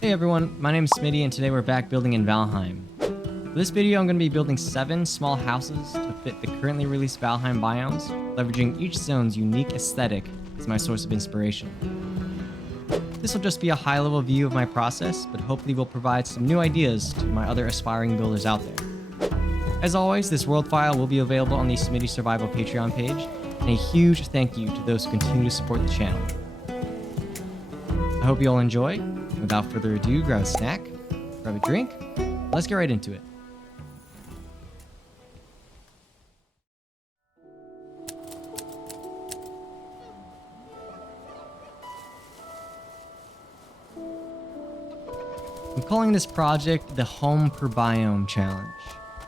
Hey everyone, my name is Smitty and today we're back building in Valheim. For this video I'm going to be building 7 small houses to fit the currently released Valheim biomes, leveraging each zone's unique aesthetic as my source of inspiration. This will just be a high-level view of my process, but hopefully will provide some new ideas to my other aspiring builders out there. As always, this world file will be available on the Smitty Survival Patreon page, and a huge thank you to those who continue to support the channel. I hope you all enjoy. Without further ado, grab a snack, grab a drink, let's get right into it. I'm calling this project the Home per Biome Challenge.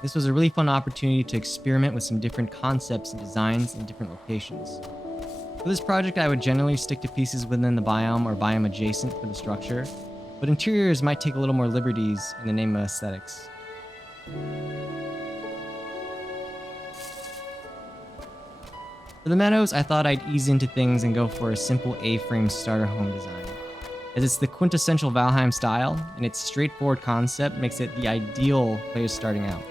This was a really fun opportunity to experiment with some different concepts and designs in different locations. For this project, I would generally stick to pieces within the biome or biome adjacent for the structure, but interiors might take a little more liberties in the name of aesthetics. For the Meadows, I thought I'd ease into things and go for a simple A-frame starter home design, as it's the quintessential Valheim style, and its straightforward concept makes it the ideal place starting out.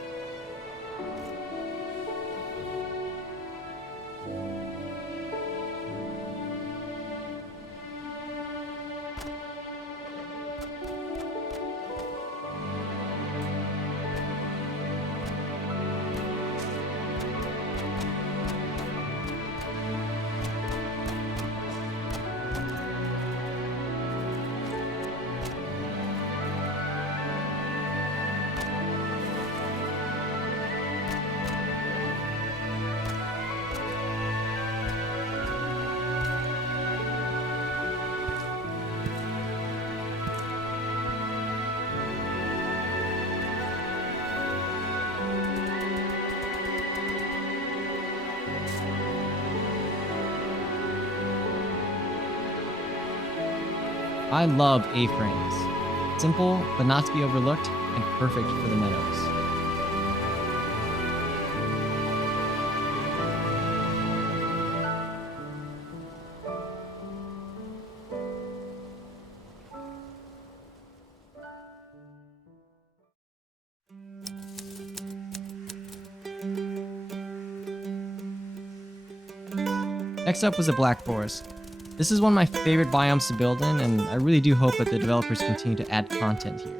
I love A-frames. Simple, but not to be overlooked, and perfect for the Meadows. Next up was the Black Forest. This is one of my favorite biomes to build in, and I really do hope that the developers continue to add content here.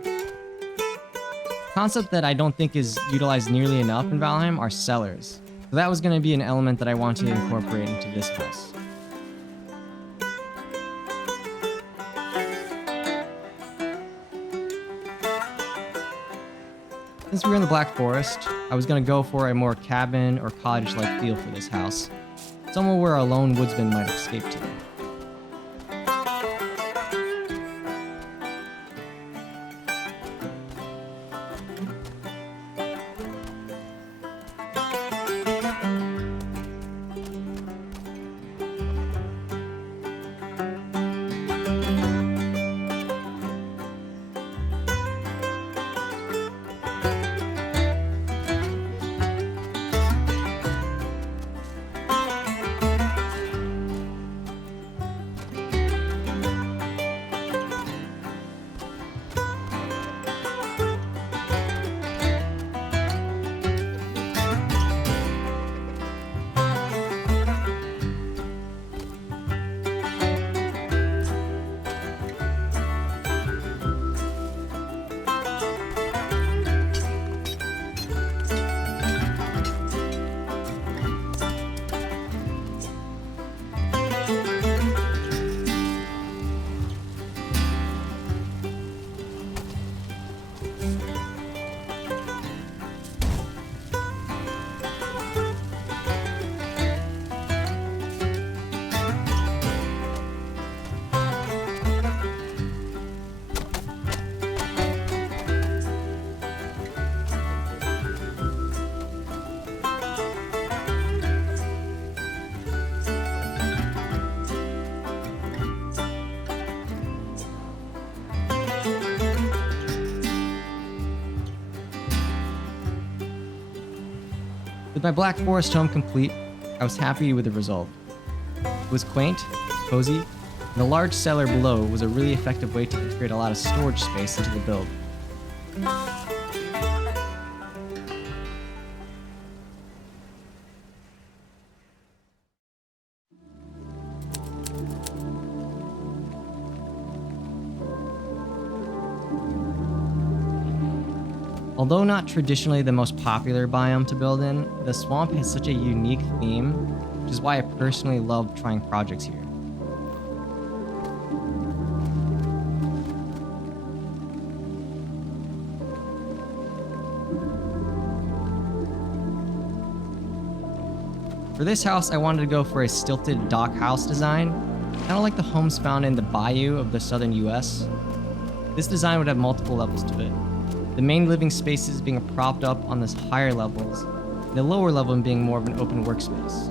A concept that I don't think is utilized nearly enough in Valheim are cellars, so that was going to be an element that I wanted to incorporate into this house. Since we were in the Black Forest, I was going to go for a more cabin or cottage-like feel for this house, somewhere where a lone woodsman might escape to. With my Black Forest home complete, I was happy with the result. It was quaint, cozy, And the large cellar below was a really effective way to integrate a lot of storage space into the build. Although not traditionally the most popular biome to build in, the swamp has such a unique theme, which is why I personally love trying projects here. For this house, I wanted to go for a stilted dock house design, kind of like the homes found in the bayou of the southern US. This design would have multiple levels to it. The main living spaces being propped up on the higher levels, and the lower level being more of an open workspace.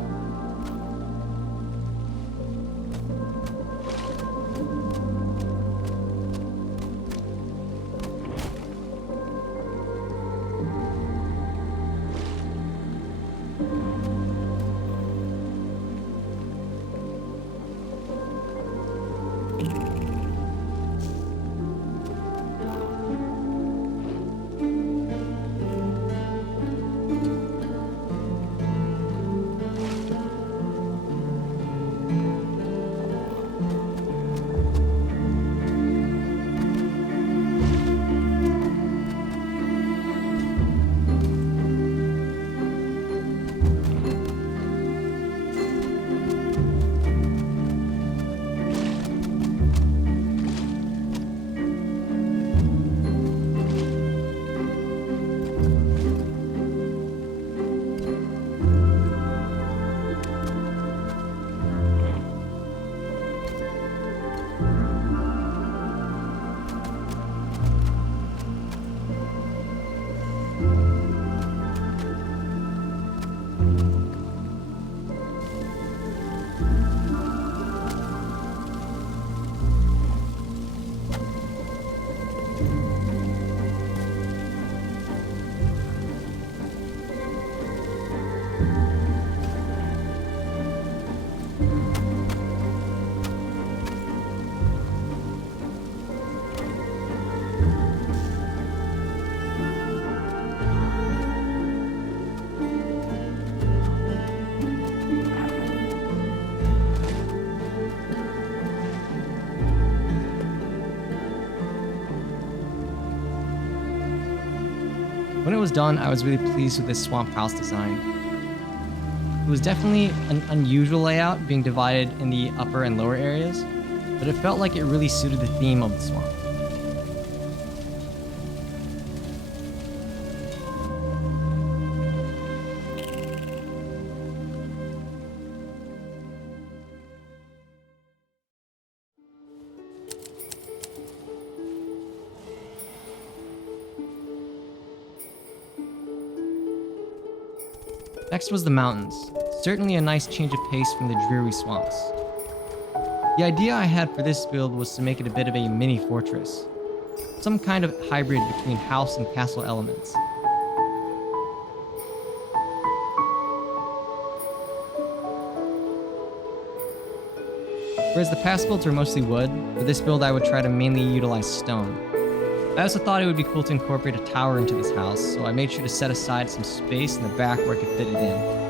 When it was done, I was really pleased with this swamp house design. It was definitely an unusual layout, being divided in the upper and lower areas, but it felt like it really suited the theme of the swamp. Next was the mountains. Certainly a nice change of pace from the dreary swamps. The idea I had for this build was to make it a bit of a mini fortress. Some kind of hybrid between house and castle elements. Whereas the past builds were mostly wood, for this build I would try to mainly utilize stone. I also thought it would be cool to incorporate a tower into this house, so I made sure to set aside some space in the back where I could fit it in.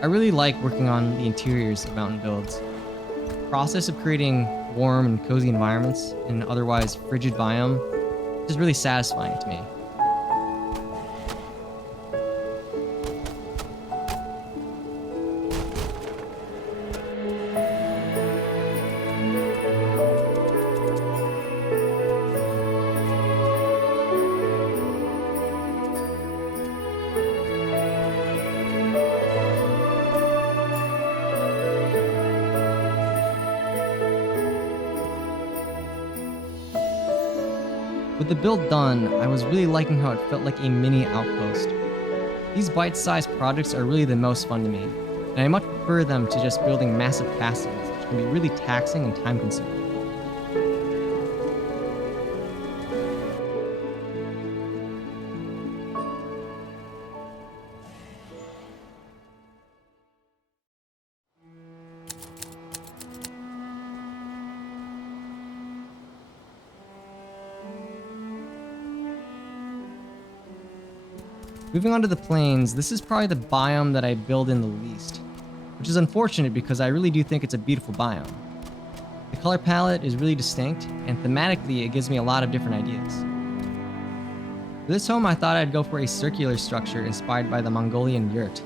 I really like working on the interiors of mountain builds. The process of creating warm and cozy environments in an otherwise frigid biome is really satisfying to me. With the build done, I was really liking how it felt like a mini outpost. These bite-sized projects are really the most fun to me, and I much prefer them to just building massive castles, which can be really taxing and time-consuming. Moving on to the plains, this is probably the biome that I build in the least, which is unfortunate because I really do think it's a beautiful biome. The color palette is really distinct, and thematically it gives me a lot of different ideas. For this home, I thought I'd go for a circular structure inspired by the Mongolian yurt.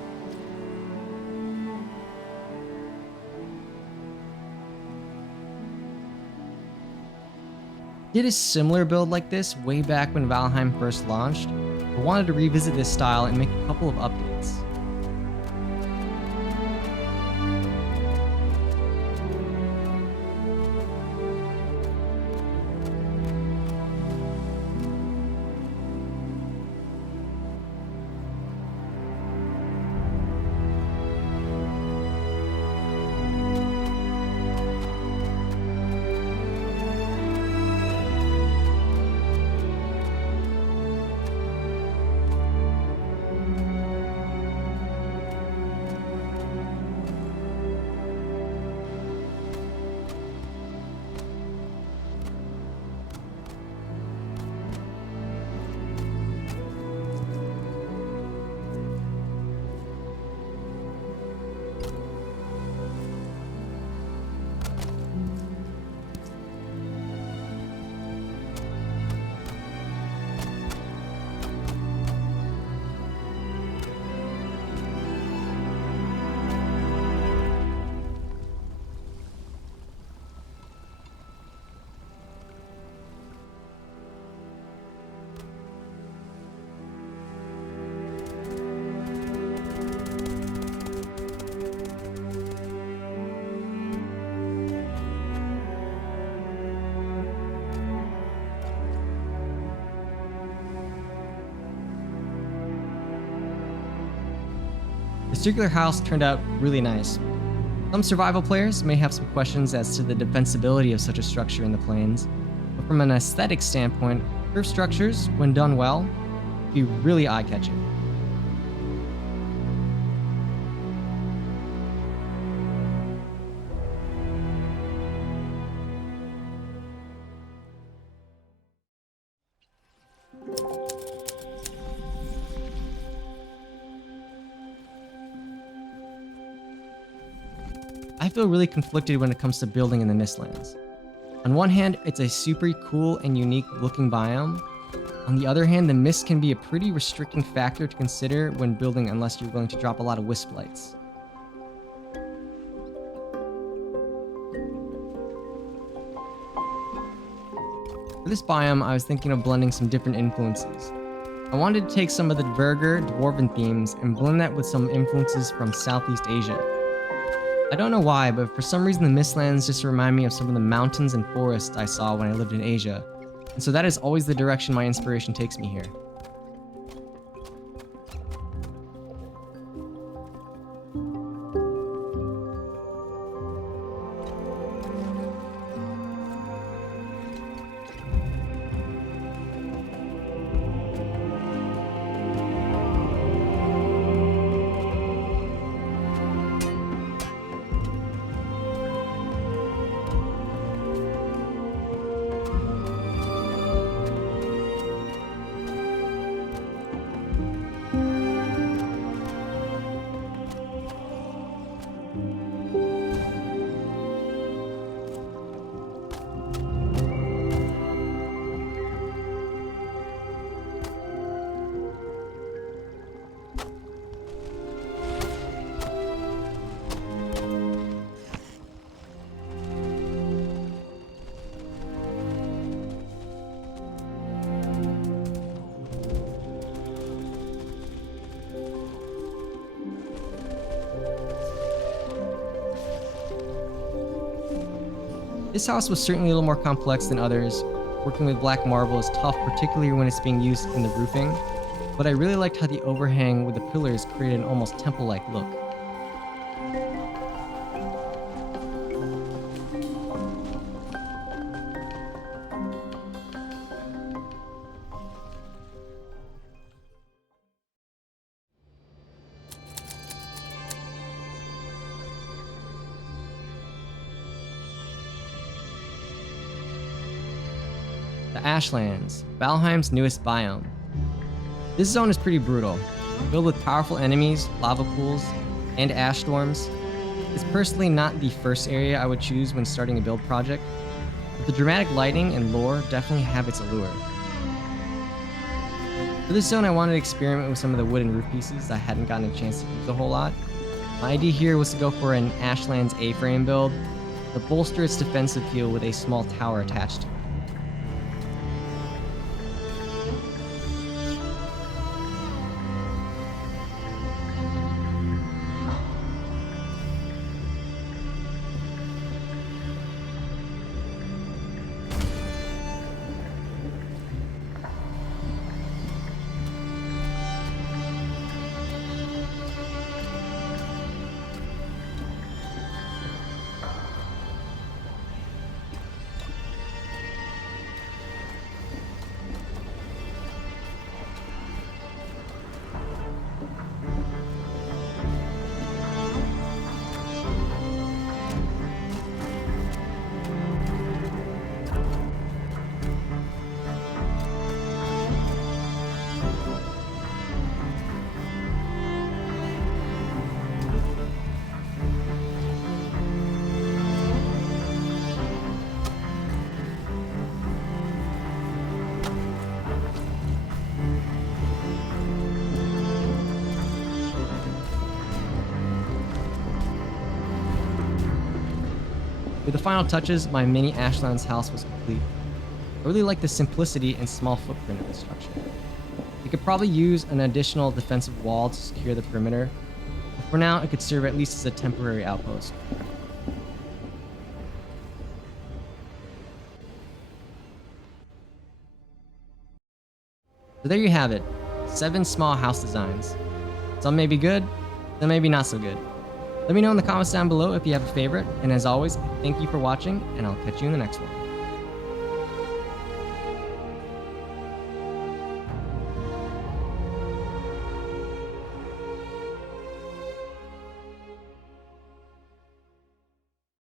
Did a similar build like this way back when Valheim first launched, but wanted to revisit this style and make a couple of updates. The circular house turned out really nice. Some survival players may have some questions as to the defensibility of such a structure in the plains, but from an aesthetic standpoint, curved structures, when done well, can be really eye-catching. I feel really conflicted when it comes to building in the Mistlands. On one hand, it's a super cool and unique looking biome. On the other hand, the mist can be a pretty restricting factor to consider when building unless you're willing to drop a lot of wisp lights. For this biome, I was thinking of blending some different influences. I wanted to take some of the burger dwarven themes and blend that with some influences from Southeast Asia. I don't know why, but for some reason the Mistlands just remind me of some of the mountains and forests I saw when I lived in Asia, and so that is always the direction my inspiration takes me here. This house was certainly a little more complex than others, Working with black marble is tough, particularly when it's being used in the roofing, but I really liked how the overhang with the pillars created an almost temple-like look. The Ashlands, Valheim's newest biome. This zone is pretty brutal, filled with powerful enemies, lava pools, and ash storms. It's personally not the first area I would choose when starting a build project, but the dramatic lighting and lore definitely have its allure. For this zone, I wanted to experiment with some of the wooden roof pieces I hadn't gotten a chance to use a whole lot. My idea here was to go for an Ashlands A-frame build, but bolster its defense appeal with a small tower attached to it. With the final touches, my mini Ashlands house was complete. I really like the simplicity and small footprint of the structure. You could probably use an additional defensive wall to secure the perimeter, but for now it could serve at least as a temporary outpost. So there you have it, 7 small house designs. Some may be good, some may be not so good. Let me know in the comments down below if you have a favorite, and as always, thank you for watching, and I'll catch you in the next one.